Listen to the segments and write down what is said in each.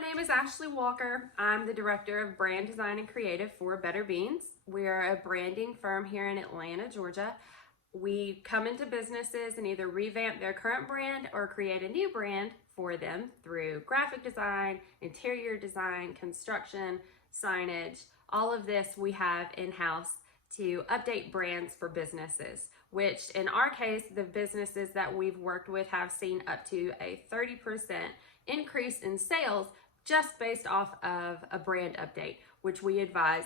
my name is Ashley Walker. I'm the Director of Brand Design and Creative for Better Beans. We're a branding firm here in Atlanta, Georgia. We come into businesses and either revamp their current brand or create a new brand for them through graphic design, interior design, construction, signage. All of this we have in-house to update brands for businesses, which in our case, the businesses that we've worked with have seen up to a 30% increase in sales just based off of a brand update, which we advise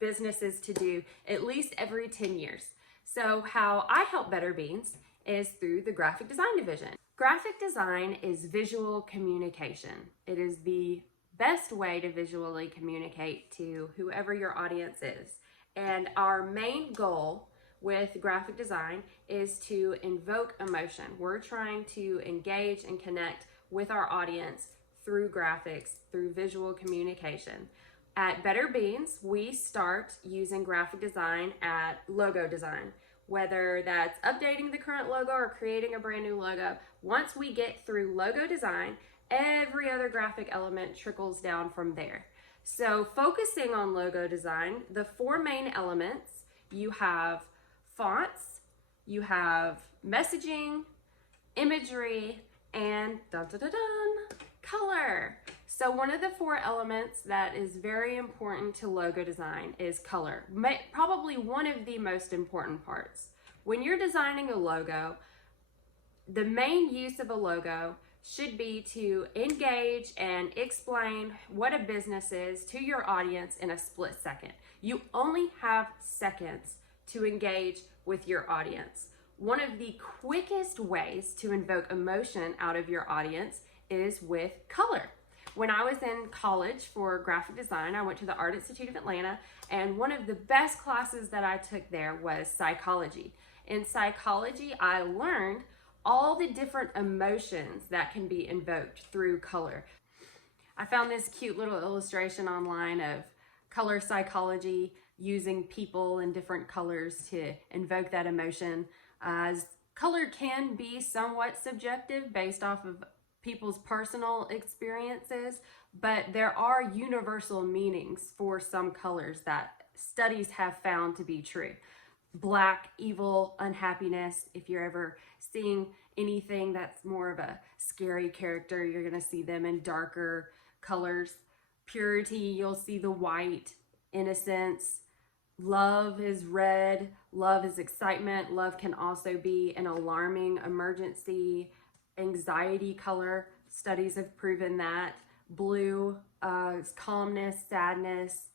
businesses to do at least every 10 years. So how I help Better Beans is through the graphic design division. Graphic design is visual communication. It is the best way to visually communicate to whoever your audience is. And our main goal with graphic design is to invoke emotion. We're trying to engage and connect with our audience through graphics, through visual communication. At Better Beans, we start using graphic design at logo design, whether that's updating the current logo or creating a brand new logo. Once we get through logo design, every other graphic element trickles down from there. So focusing on logo design, the four main elements, you have fonts, you have messaging, imagery, and color. So one of the four elements that is very important to logo design is color. Probably one of the most important parts. When you're designing a logo, the main use of a logo should be to engage and explain what a business is to your audience in a split second. You only have seconds to engage with your audience. One of the quickest ways to invoke emotion out of your audience is with color. When I was in college for graphic design, I went to the Art Institute of Atlanta, and one of the best classes that I took there was psychology. In psychology, I learned all the different emotions that can be invoked through color. I found this cute little illustration online of color psychology using people in different colors to invoke that emotion. Color can be somewhat subjective based off of people's personal experiences, but there are universal meanings for some colors that studies have found to be true. Black, evil, unhappiness. If you're ever seeing anything that's more of a scary character, you're gonna see them in darker colors. Purity, you'll see the white. Innocence. Love is red. Love is excitement. Love can also be an alarming emergency. Anxiety color, studies have proven that. Blue is calmness, sadness.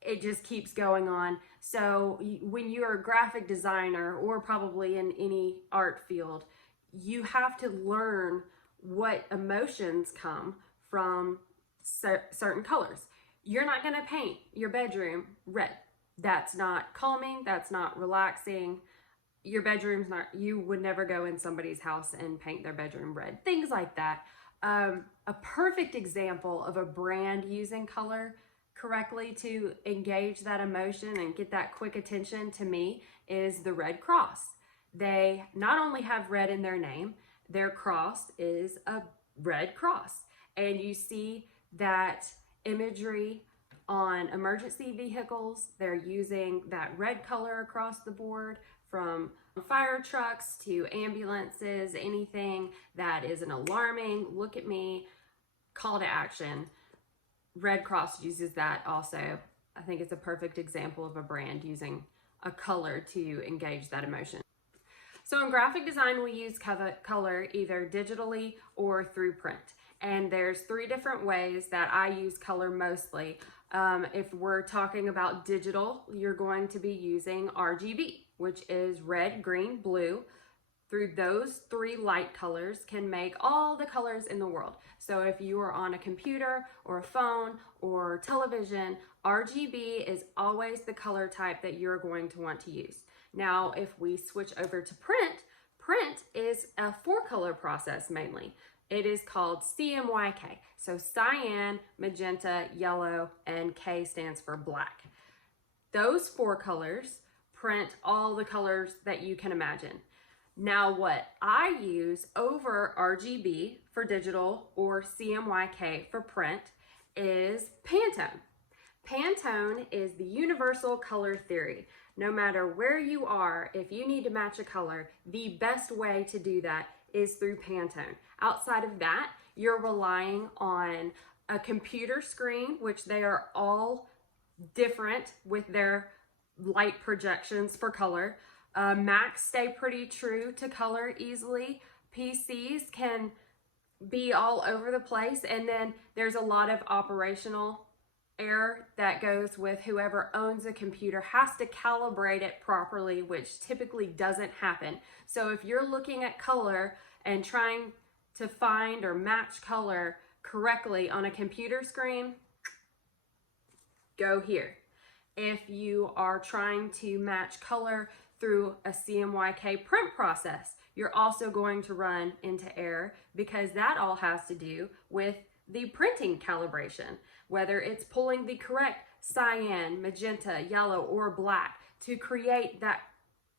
It just keeps going on. So when you're a graphic designer, or probably in any art field, you have to learn what emotions come from certain colors. You're not gonna paint your bedroom red. That's not calming, that's not relaxing. Your bedroom's not, you would never go in somebody's house and paint their bedroom red. Things like that. A perfect example of a brand using color correctly to engage that emotion and get that quick attention to me is the Red Cross. They not only have red in their name, their cross is a red cross. And you see that imagery on emergency vehicles. They're using that red color across the board, from fire trucks to ambulances, anything that is an alarming, look at me, call to action. Red Cross uses that also. I think it's a perfect example of a brand using a color to engage that emotion. So in graphic design, we use color either digitally or through print. And there's three different ways that I use color mostly. If we're talking about digital, you're going to be using RGB, which is red, green, blue. Through those three light colors can make all the colors in the world. So if you are on a computer or a phone or television, RGB is always the color type that you're going to want to use. Now, if we switch over to print, print is a 4-color process mainly. It is called CMYK. So cyan, magenta, yellow, and K stands for black. Those 4 colors print all the colors that you can imagine. Now what I use over RGB for digital or CMYK for print is Pantone. Pantone is the universal color theory. No matter where you are, if you need to match a color, the best way to do that is through Pantone. Outside of that, you're relying on a computer screen, which they are all different with their light projections for color. Macs stay pretty true to color easily. PCs can be all over the place, and then there's a lot of operational error that goes with whoever owns a computer has to calibrate it properly, which typically doesn't happen. So if you're looking at color and trying to find or match color correctly on a computer screen, go here. If you are trying to match color through a CMYK print process, you're also going to run into error because that all has to do with the printing calibration, whether it's pulling the correct cyan, magenta, yellow, or black to create that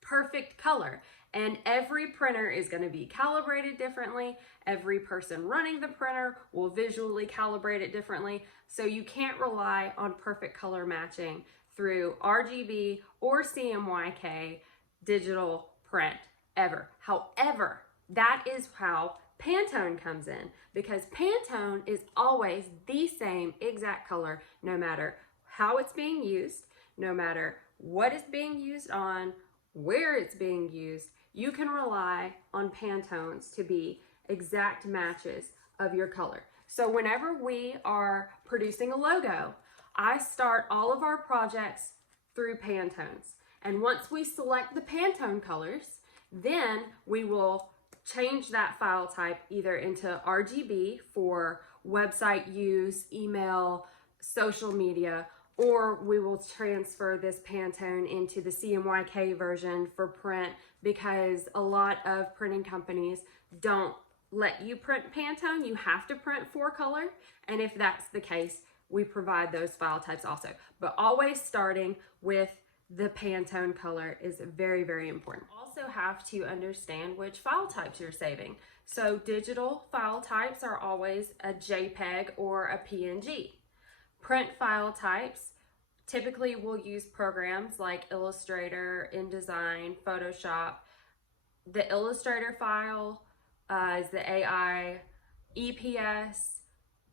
perfect color. And every printer is going to be calibrated differently. Every person running the printer will visually calibrate it differently. So you can't rely on perfect color matching through RGB or CMYK digital print ever. However, that is how Pantone comes in, because Pantone is always the same exact color no matter how it's being used, no matter what it's being used on, where it's being used. You can rely on Pantones to be exact matches of your color. So whenever we are producing a logo, I start all of our projects through Pantones. And once we select the Pantone colors, then we will change that file type either into RGB for website use, email, social media, or we will transfer this Pantone into the CMYK version for print, because a lot of printing companies don't let you print Pantone. You have to print 4-color, and if that's the case, we provide those file types also. But always starting with the Pantone color is very, very important. You also have to understand which file types you're saving. So digital file types are always a JPEG or a PNG. Print file types typically will use programs like Illustrator, InDesign, Photoshop. The Illustrator file is the AI, EPS,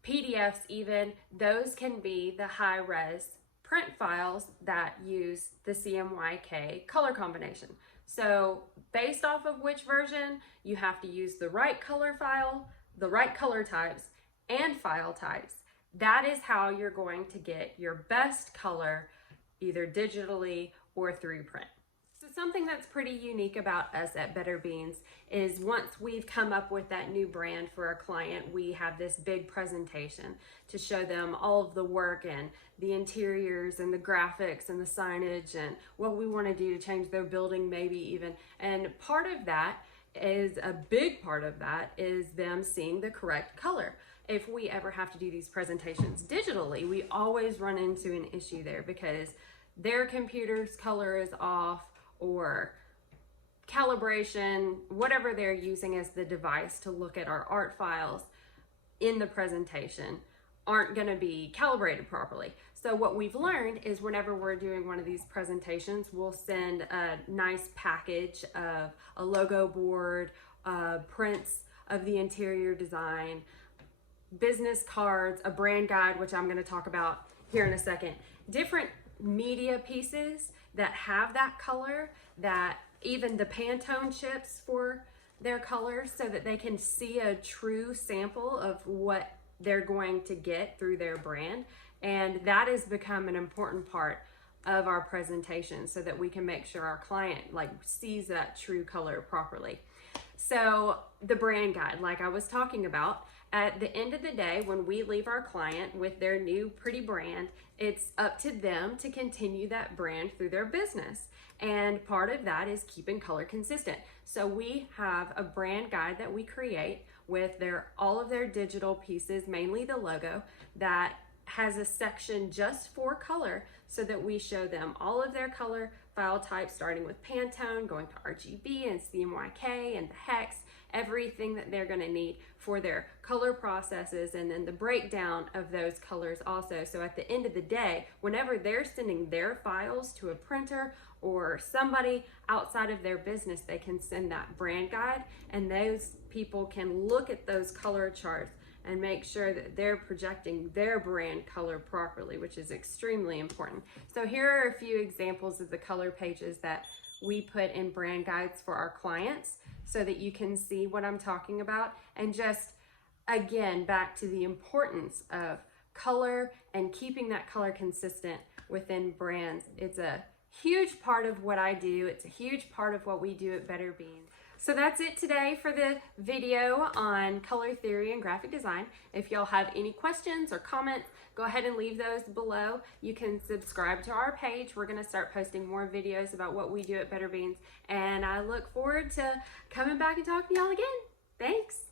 PDFs even. Those can be the high-res print files that use the CMYK color combination. So based off of which version, you have to use the right color file, the right color types, and file types. That is how you're going to get your best color, either digitally or through print. So something that's pretty unique about us at Better Beans is once we've come up with that new brand for our client, we have this big presentation to show them all of the work and the interiors and the graphics and the signage and what we want to do to change their building maybe even. And part of that is, a big part of that is them seeing the correct color. If we ever have to do these presentations digitally, we always run into an issue there because their computer's color is off, or calibration, whatever they're using as the device to look at our art files in the presentation, aren't going to be calibrated properly. So what we've learned is whenever we're doing one of these presentations, we'll send a nice package of a logo board, prints of the interior design, business cards, a brand guide, which I'm going to talk about here in a second, different media pieces that have that color, that even the Pantone chips for their colors, so that they can see a true sample of what they're going to get through their brand. And that has become an important part of our presentation so that we can make sure our client sees that true color properly. So the brand guide, like I was talking about, at the end of the day, when we leave our client with their new pretty brand, it's up to them to continue that brand through their business. And part of that is keeping color consistent. So we have a brand guide that we create with all of their digital pieces, mainly the logo, that has a section just for color so that we show them all of their color file types, starting with Pantone, going to RGB and CMYK and the hex, everything that they're going to need for their color processes, and then the breakdown of those colors also. So at the end of the day, whenever they're sending their files to a printer or somebody outside of their business, they can send that brand guide, and those people can look at those color charts and make sure that they're projecting their brand color properly, which is extremely important. So here are a few examples of the color pages that we put in brand guides for our clients so that you can see what I'm talking about. And just again, back to the importance of color and keeping that color consistent within brands. It's a huge part of what I do. It's a huge part of what we do at Better Beans. So that's it today for the video on color theory and graphic design. If y'all have any questions or comments, go ahead and leave those below. You can subscribe to our page. We're going to start posting more videos about what we do at Better Beans, and I look forward to coming back and talking to y'all again. Thanks.